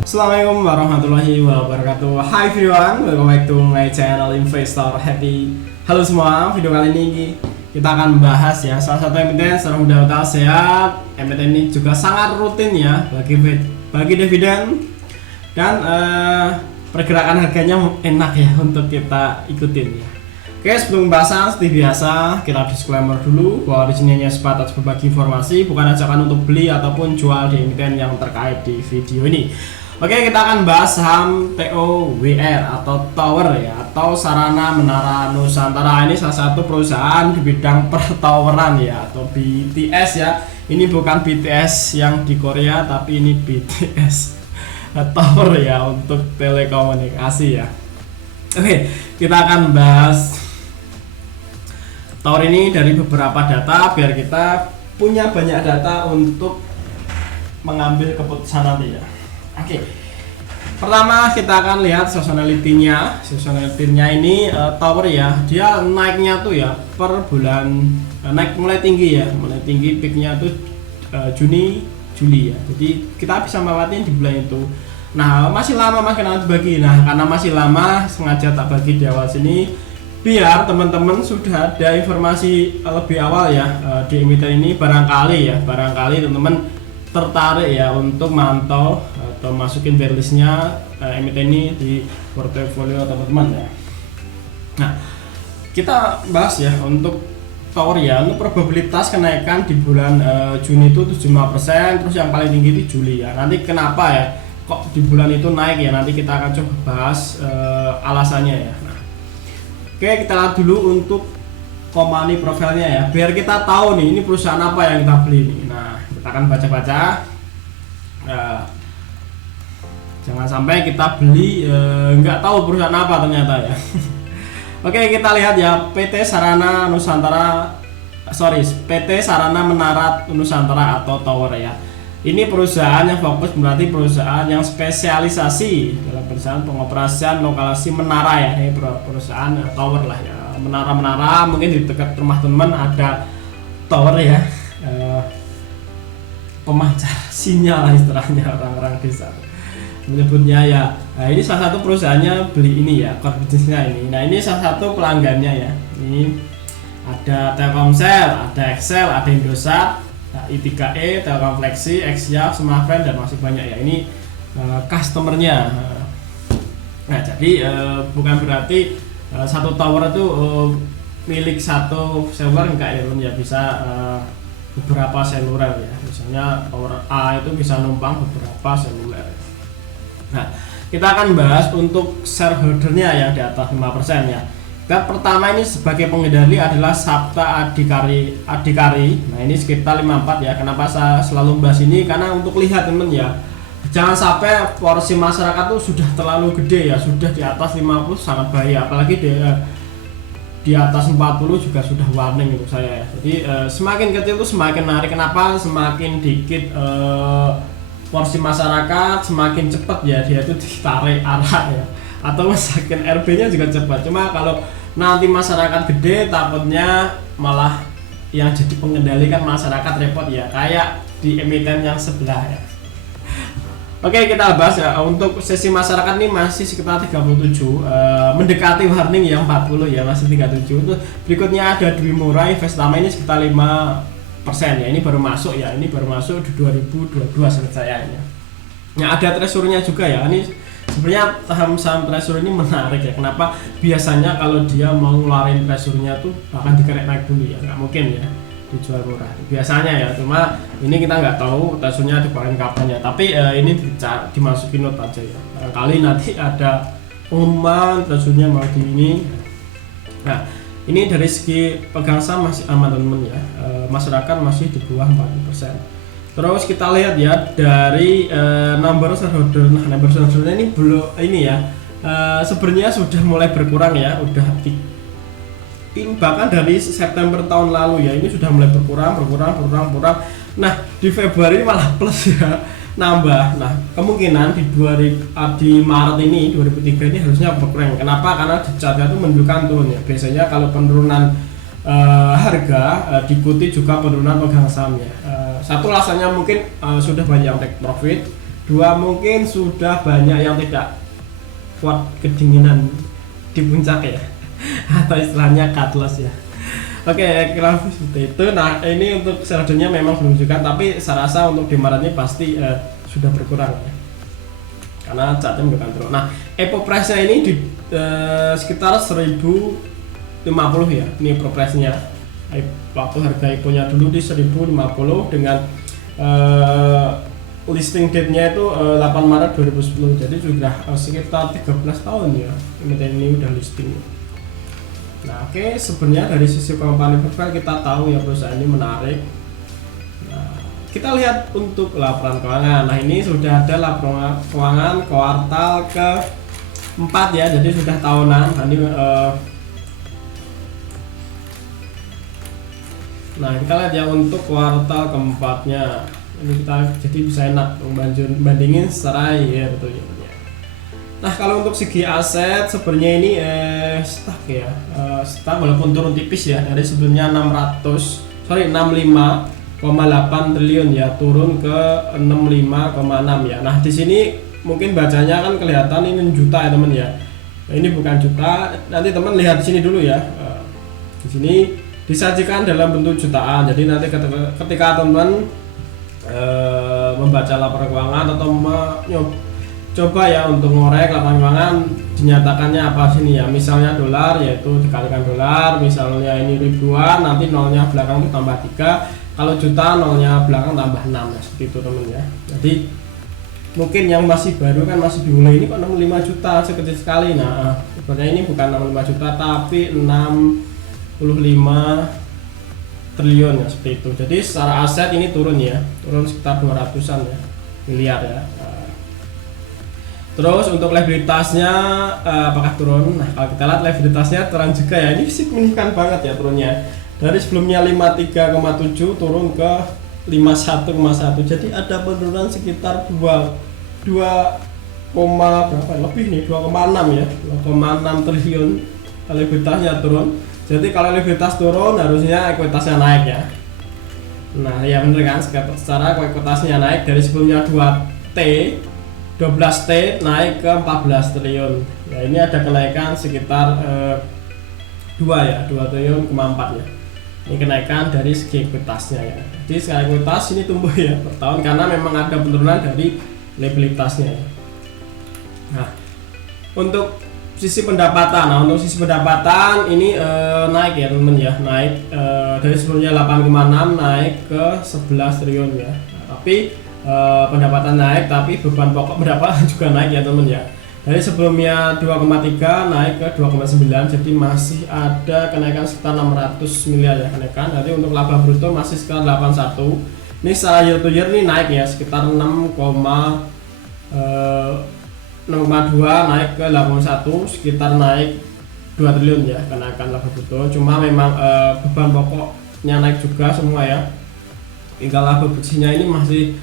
Assalamualaikum warahmatullahi wabarakatuh. Hi everyone, welcome back to my channel Investor Happy. Halo semua, video kali ini kita akan membahas ya salah satu emiten secara fundamental sehat. Emiten ini juga sangat rutin ya bagi dividen dan pergerakan harganya enak ya untuk kita ikutin ya. Oke, sebelum pembahasan seperti biasa kita disclaimer dulu bahwa di sini hanya sebatas berbagi informasi, bukan ajakan untuk beli ataupun jual di emiten yang terkait di video ini. Oke, kita akan bahas saham TOWR atau Tower ya, atau Sarana Menara Nusantara. Ini salah satu perusahaan di bidang pertoweran ya, atau BTS ya. Ini bukan BTS yang di Korea, tapi ini BTS Tower ya, untuk telekomunikasi ya. Oke, kita akan bahas Tower ini dari beberapa data biar kita punya banyak data untuk mengambil keputusan nanti ya. Oke, pertama kita akan lihat seasonality-nya. Seasonality-nya ini Tower ya, dia naiknya tuh ya per bulan, naik mulai tinggi ya, mulai tinggi peaknya tuh Juni Juli ya. Jadi kita bisa melewati di bulan itu. Nah masih lama mas kenapa dibagi. Nah karena masih lama sengaja tak bagi di awal sini biar teman-teman sudah ada informasi lebih awal ya di emiten ini. Barangkali teman-teman tertarik ya untuk mantau atau masukin berlistnya emiten ini di portofolio teman-teman ya. Nah kita bahas ya untuk Tower ya, untuk probabilitas kenaikan di bulan Juni itu 75%, terus yang paling tinggi di Juli ya. Nanti kenapa ya kok di bulan itu naik ya, nanti kita akan coba bahas alasannya ya. Nah, oke, kita lihat dulu untuk company profilnya ya, biar kita tahu nih ini perusahaan apa yang kita beli nih. Nah kita akan baca-baca, jangan sampai kita beli nggak tahu perusahaan apa ternyata ya. Oke, kita lihat ya, PT Sarana Menara Nusantara atau Tower ya. Ini perusahaan yang fokus, berarti perusahaan yang spesialisasi dalam perusahaan pengoperasian lokasi menara ya. Ini perusahaan tower lah ya, menara-menara. Mungkin di dekat rumah teman ada tower ya, pemancar sinyal lah istilahnya orang-orang desa menyebutnya ya. Nah ini salah satu perusahaannya beli ini ya, core bisnisnya ini. Nah ini salah satu pelanggannya ya. Ini ada Telkomsel, ada Excel, ada Indosat, I3E, Telkom Flexi, Exia, Smartfren, dan masih banyak ya. Ini customernya. Nah jadi bukan berarti satu tower itu milik satu seluler, enggak ya, bisa beberapa seluler ya. Misalnya tower A itu bisa numpang beberapa seluler. Nah kita akan bahas untuk shareholdernya yang di atas 5% ya. Yang pertama ini sebagai pengendali adalah Sapta Adhikari. Nah ini sekitar 54 ya. Kenapa saya selalu bahas ini? Karena untuk lihat temen ya, jangan sampai porsi masyarakat tuh sudah terlalu gede ya, sudah di atas 50 sangat bahaya, apalagi di atas 40 juga sudah warning untuk saya ya. Jadi semakin kecil tuh semakin menarik. Kenapa? Semakin dikit porsi masyarakat semakin cepat ya dia itu ditarik arah ya, atau semakin RB-nya juga cepat. Cuma kalau nanti masyarakat gede takutnya malah yang jadi pengendali kan masyarakat repot ya, kayak di emiten yang sebelah ya. Oke, kita bahas ya, untuk sesi masyarakat ini masih sekitar 37, mendekati warning ya 40 ya, masih 37. Itu berikutnya ada Dwi Mura Investama, ini sekitar 5% ya, ini baru masuk ya, ini baru masuk di 2022 menurut saya ya. Nah ada treasurnya juga ya, ini sebenarnya saham-saham treasure ini menarik ya. Kenapa? Biasanya kalau dia mau ngeluarin treasurnya tuh bahkan dikerek naik dulu ya, nggak mungkin ya dijual murah biasanya ya. Cuma ini kita nggak tahu treasurnya dikeluarin kapan ya, tapi ini dimasukin note aja ya, barangkali nanti ada pengumuman treasurnya mau di ini. Nah ini dari segi pegang saham masih aman teman-teman ya, masyarakat masih di bawah 40%. Terus kita lihat ya dari number shareholder. Nah number shareholder ini belum ini ya, sebenarnya sudah mulai berkurang ya, bahkan dari September tahun lalu ya, ini sudah mulai berkurang. Nah di Februari malah plus ya, nambah. Nah kemungkinan di Maret ini 2003 ini harusnya berkurang. Kenapa? Karena di chartnya itu menunjukkan turun ya. Biasanya kalau penurunan harga diikuti juga penurunan pegang sahamnya. Satu alasannya mungkin sudah banyak yang take profit, dua mungkin sudah banyak yang tidak kuat kedinginan di puncak ya atau istilahnya cut loss ya. Oke, kira seperti itu. Nah, ini untuk saldonya memang belum juga, tapi saya rasa untuk di Maret ini pasti sudah berkurang ya, karena catnya bukan turun. Nah, EPO price-nya ini di sekitar 1050 ya. Ini EPO price-nya. Waktu harga EPO-nya dulu di 1050 dengan listing date-nya itu 8 Maret 2010. Jadi sudah sekitar 13 tahun ya. Ini udah listing. Nah, oke, sebenarnya dari sisi company profile kita tahu ya perusahaan ini menarik. Nah, kita lihat untuk laporan keuangan. Nah, ini sudah ada laporan keuangan kuartal ke-4 ya, jadi sudah tahunan. Nah, kita lihat ya untuk kuartal ke-4-nya. Ini kita jadi bisa enak bandingin secara ya betul ya. Nah, kalau untuk segi aset sebenarnya ini stuck ya. Stuck walaupun turun tipis ya, dari sebelumnya 65,8 triliun ya, turun ke 65,6 ya. Nah, di sini mungkin bacanya kan kelihatan ini juta ya teman ya. Nah, ini bukan juta. Nanti teman lihat di sini dulu ya. Di sini disajikan dalam bentuk jutaan. Jadi nanti ketika teman membaca laporan keuangan atau coba ya untuk ngorek laporan keuangan dinyatakannya apa sini ya, misalnya dolar yaitu dikalikan dolar, misalnya ini ribuan nanti nolnya belakang itu tambah 3, kalau juta nolnya belakang tambah 6 ya, seperti itu teman ya. Jadi mungkin yang masih baru kan masih bingung ini kok 65 juta sekecil sekali. Nah, sebenarnya ini bukan 65 juta tapi 65 triliun ya, seperti itu. Jadi secara aset ini turun ya, turun sekitar 200-an ya miliar ya. Terus untuk liabilitasnya apakah turun? Nah, kalau kita lihat liabilitasnya turun juga ya, ini signifikan banget ya turunnya. Dari sebelumnya 53,7 turun ke 51,1. Jadi ada penurunan sekitar 2 berapa lebih nih, 2,6 ya, 2,6 triliun liabilitasnya turun. Jadi kalau likuiditas turun harusnya ekuitasnya naik ya. Nah, ya bener kan, secara ekuitasnya naik dari sebelumnya 12T naik ke 14 triliun. Ya, ini ada kenaikan sekitar 2 triliun ke 4 ya. Ini kenaikan dari segi ekuitasnya ya. Jadi secara ekuitas ini tumbuh ya per tahun karena memang ada penurunan dari liabilitasnya ya. Nah, untuk sisi pendapatan. Nah, untuk sisi pendapatan ini naik ya teman ya, naik dari sebelumnya 8,6 naik ke 11 triliun ya. Nah, tapi pendapatan naik tapi beban pokok pendapatan juga naik ya teman ya. Dari sebelumnya 2,3 naik ke 2,9, jadi masih ada kenaikan sekitar 600 miliar ya kenaikan. Jadi untuk laba bruto masih sekitar 81. Ini secara year to year ini naik ya sekitar 6,2 naik ke 81, sekitar naik 2 triliun ya kenaikan laba bruto. Cuma memang beban pokoknya naik juga semua ya. Tinggal laba bersihnya ini masih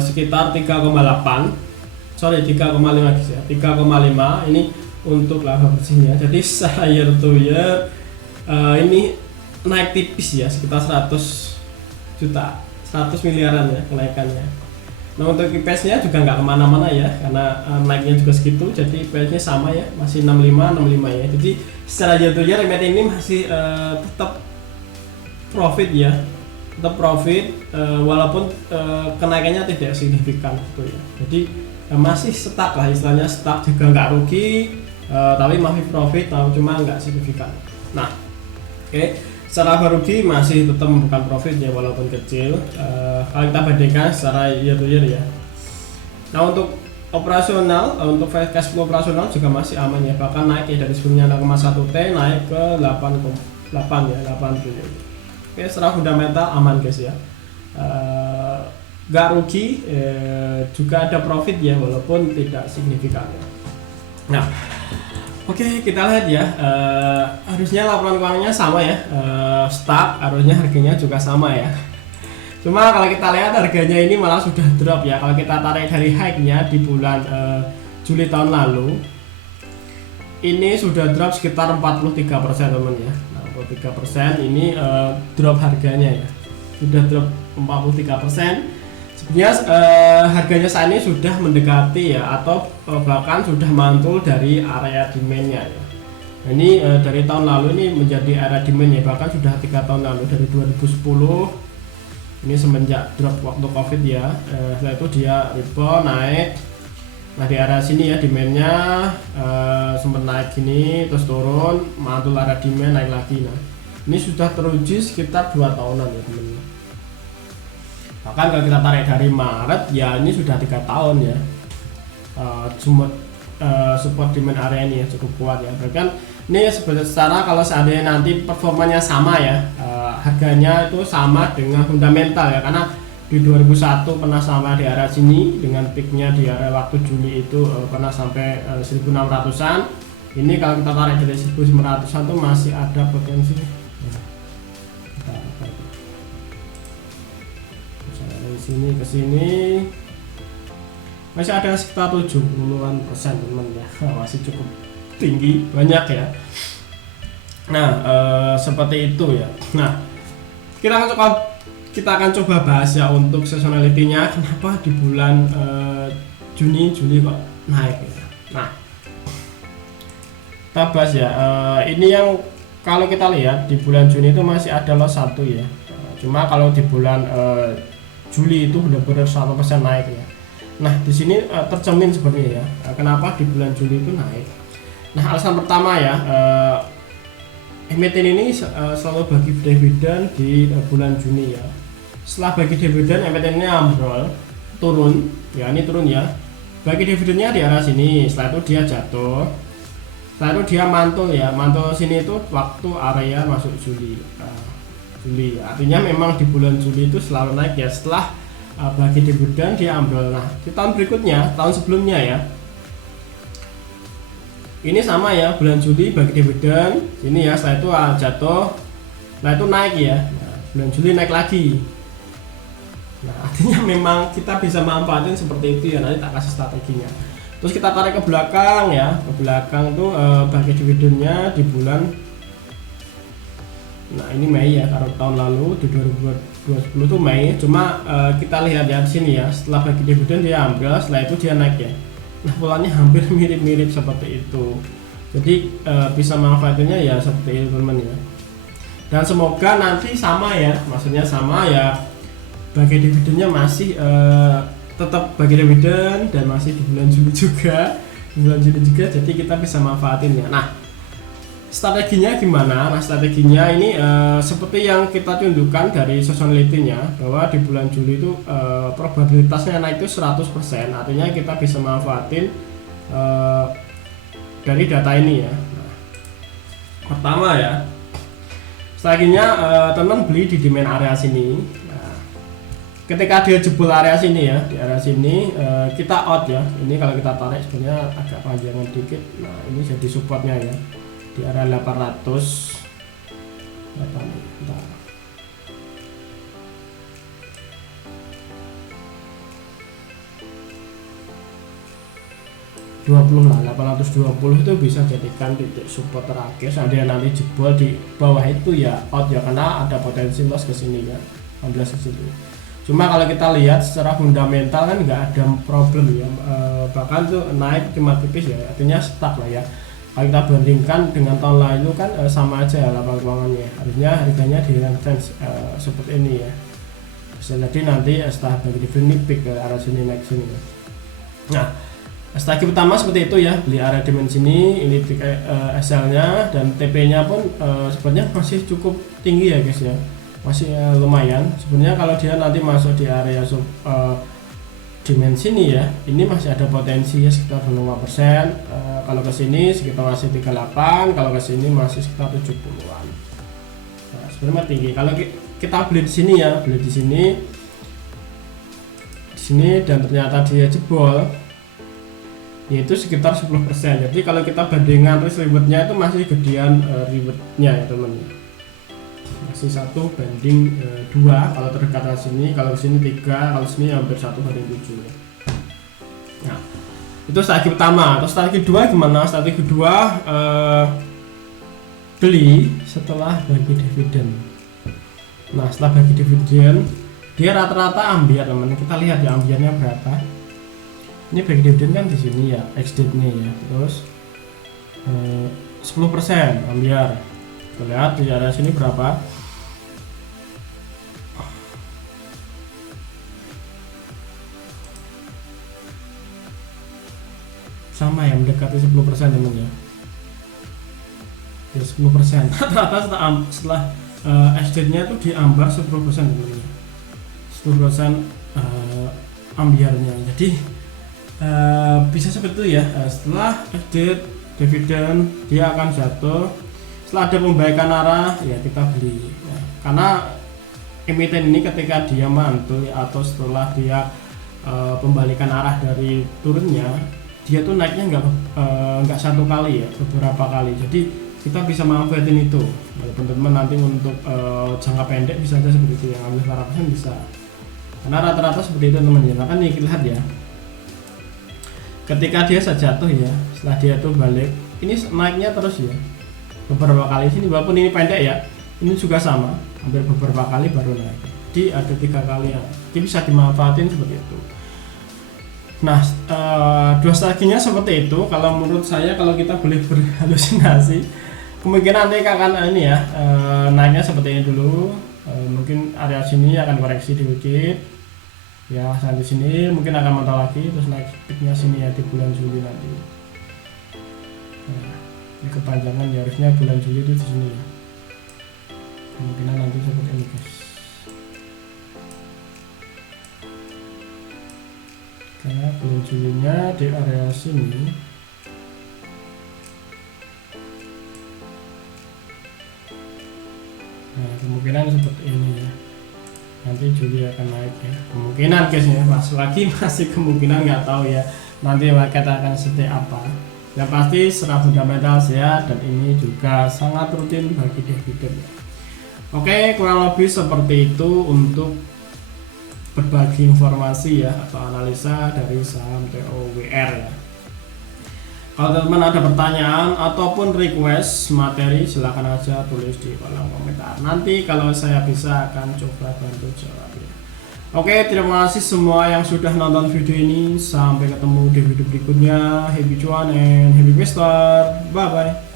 sekitar 3,5 guys ya, 3,5 ini untuk laba bersihnya. Jadi secara year to year ini naik tipis ya, sekitar 100 miliaran ya kenaikannya. Nah, untuk EPS-nya juga nggak kemana-mana ya, karena naiknya juga segitu, jadi EPS-nya sama ya, masih 65 ya. Jadi secara year to year MT ini masih tetap profit ya, tetap profit walaupun kenaikannya tidak signifikan gitu ya. Jadi masih stuck lah istilahnya, stuck juga nggak rugi tapi masih profit cuma nggak signifikan. Nah, oke. Secara rugi masih tetap bukan profit ya walaupun kecil. Kalau kita bandingkan secara year to year ya. Nah, untuk operasional, untuk cash flow operasional juga masih aman ya, bahkan naik ya dari sebelumnya 0,1 T naik ke 8,8 ya, 8 triliun. Oke, secara fundamental aman guys ya. Nggak rugi, juga ada profit ya walaupun tidak signifikan ya. Nah, oke, kita lihat ya, harusnya laporan keuangannya sama ya, stock harusnya harganya juga sama ya. Cuma kalau kita lihat harganya ini malah sudah drop ya. Kalau kita tarik dari high-nya di bulan Juli tahun lalu, ini sudah drop sekitar 43% teman ya. Nah, 43%. Ini drop harganya ya, sudah drop 43%. Sebenarnya harganya saat ini sudah mendekati ya, atau bahkan sudah mantul dari area demand-nya ya. Nah, ini dari tahun lalu ini menjadi area demand ya, bahkan sudah 3 tahun lalu dari 2010. Ini semenjak drop waktu COVID ya, setelah itu dia rebound naik. Nah di area sini ya demand-nya sempat naik gini, terus turun, mantul area demand, naik lagi. Nah ini sudah teruji sekitar 2 tahunan ya teman-teman. Bahkan kalau kita tarik dari Maret ya, ini sudah 3 tahun ya. Support demand area ini ya cukup kuat ya. Bahkan ini secara kalau seandainya nanti performanya sama ya, harganya itu sama dengan fundamental ya, karena di 2001 pernah sampai di area sini dengan peaknya di area waktu Juli itu pernah sampai 1600-an. Ini kalau kita tarik dari 1900-an tuh masih ada potensi. Dari sini ke sini masih ada sekitar 70-an persen teman ya, masih cukup tinggi, banyak ya. Nah seperti itu ya. Nah kita akan coba bahas ya untuk seasonality-nya, kenapa di bulan Juni Juli kok naik ya. Nah kita bahas ya, ini yang kalau kita lihat di bulan Juni itu masih ada loss 1 ya, cuma kalau di bulan Juli itu benar-benar 100% naik ya. Nah di sini tercermin sebenarnya ya, kenapa di bulan Juli itu naik. Nah alasan pertama ya, emiten ini selalu bagi dividen di bulan Juni ya. Setelah bagi dividen, emiten ini ambrol, turun ya, ini turun ya, bagi dividennya di arah sini, setelah itu dia jatuh, setelah itu dia mantul ya, mantul sini itu waktu area masuk Juli. Juli artinya memang di bulan Juli itu selalu naik ya, setelah bagi dividen dia ambil. Nah di tahun berikutnya, tahun sebelumnya ya, ini sama ya, bulan Juli bagi dividen ini ya, setelah itu jatuh, nah itu naik ya. Nah, bulan Juli naik lagi. Nah artinya memang kita bisa manfaatin seperti itu ya, nanti tak kasih strateginya. Terus kita tarik ke belakang ya, ke belakang tuh bagi dividennya di bulan, nah ini Mei ya, karena tahun lalu di 2020 tuh Mei. Cuma kita lihat ya di sini ya, setelah bagi dividen dia ambil, setelah itu dia naik ya. Nah polanya hampir mirip-mirip seperti itu. Jadi bisa manfaatinnya ya seperti itu teman ya. Dan semoga nanti sama ya, maksudnya sama ya, bagi dividennya masih tetap bagi dividen dan masih di bulan Juli juga, jadi kita bisa manfaatin ya. Nah strateginya gimana? Nah strateginya ini seperti yang kita tunjukkan dari seasonality-nya, bahwa di bulan Juli itu probabilitasnya naik itu 100%, artinya kita bisa manfaatin dari data ini ya. Nah, pertama ya, strateginya teman beli di demand area sini. Ketika dia jebol area sini ya, di area sini kita out ya. Ini kalau kita tarik sebenarnya agak panjangan dikit. Nah ini jadi supportnya ya, di area 800. Bentar. 20 lah, 820 itu bisa jadikan titik support terakhir. Seandainya nanti jebol di bawah itu ya out ya, karena ada potensi loss ke sini ya, 15 ke situ. Cuma kalau kita lihat secara fundamental kan nggak ada problem ya, bahkan tuh naik cuma tipis ya, artinya stuck lah ya. Kalau kita bandingkan dengan tahun lalu kan sama aja ya lapangan keuangannya, artinya harganya di range seperti ini ya. Bisa jadi nanti setelah bagi dividen peak ke arah sini, naik sini ya. Nah strategi pertama seperti itu ya, beli area demand sini, ini SL-nya dan TP-nya pun sebenarnya masih cukup tinggi ya guys ya, masih lumayan. Sebenarnya kalau dia nanti masuk di area demand sini ya, ini masih ada potensi ya sekitar 5%. Kalau ke sini sekitar masih 38, kalau ke sini masih sekitar 70-an. Nah, sebenarnya tinggi. Kalau kita beli di sini ya, beli di sini dan ternyata dia jebol, yaitu sekitar 10%. Jadi kalau kita bandingkan terus rewardnya itu masih gedean rewardnya ya teman, masih 1 banding 2 kalau terdekat sini, kalau sini 3, kalau sini hampir 1 banding 7 ya. Nah itu strategi pertama. Terus strategi kedua gimana? Strategi kedua beli setelah bagi dividen. Nah, setelah bagi dividen dia rata-rata ambiar teman, kita lihat ya ambiarnya berapa. Ini bagi dividen kan di sini ya, ex date nya ya, terus 10% ambiar. Kita lihat di area sini berapa. Sama ya, mendekati 10% teman ya. Ya 10%. Rata-rata setelah estate-nya itu diambar 10% teman-teman. 10% ambiarnya. Jadi bisa seperti itu ya. Setelah estate dividen dia akan jatuh. Setelah ada pembaikan arah ya kita beli. Nah, karena emiten ini ketika dia mantul atau setelah dia pembalikan arah dari turunnya, dia tuh naiknya nggak satu kali ya, beberapa kali. Jadi kita bisa manfaatin itu. Teman-teman nanti untuk jangka pendek bisa aja seperti itu, yang ambil 100% bisa. Karena rata-rata seperti itu teman-teman. Nah, kan nih lihat ya. Ketika dia jatuh ya, setelah dia tuh balik, ini naiknya terus ya. Beberapa kali sini, walaupun ini pendek ya, ini juga sama, hampir beberapa kali baru naik. Jadi ada 3 kali ya. Jadi bisa dimanfaatin seperti itu. Nah, dua strateginya seperti itu. Kalau menurut saya, kalau kita boleh berhalusinasi, kemungkinan nanti akan ini ya, naiknya seperti ini dulu. Mungkin area sini akan koreksi dikit. Ya, saat di sini mungkin akan mantap lagi, terus naik peaknya sini ya di bulan Juli nanti. Nah, ini kepanjangan ya, harusnya bulan Juli itu di sini. Kemungkinan nanti seperti ini guys. Karena bulan Julinya di area sini. Nah, kemungkinan seperti ini ya. Nanti Juli akan naik ya, kemungkinan guys ya, masih kemungkinan, nggak tahu ya nanti market akan seperti apa. Yang pasti secara fundamental sehat dan ini juga sangat rutin bagi dividen. Oke, kurang lebih seperti itu untuk berbagi informasi ya atau analisa dari saham TOWR ya. Kalau teman-teman ada pertanyaan ataupun request materi, silahkan aja tulis di kolom komentar. Nanti kalau saya bisa akan coba bantu jawab ya. Oke, terima kasih semua yang sudah nonton video ini. Sampai ketemu di video berikutnya. Happy cuan and happy investor. Bye bye.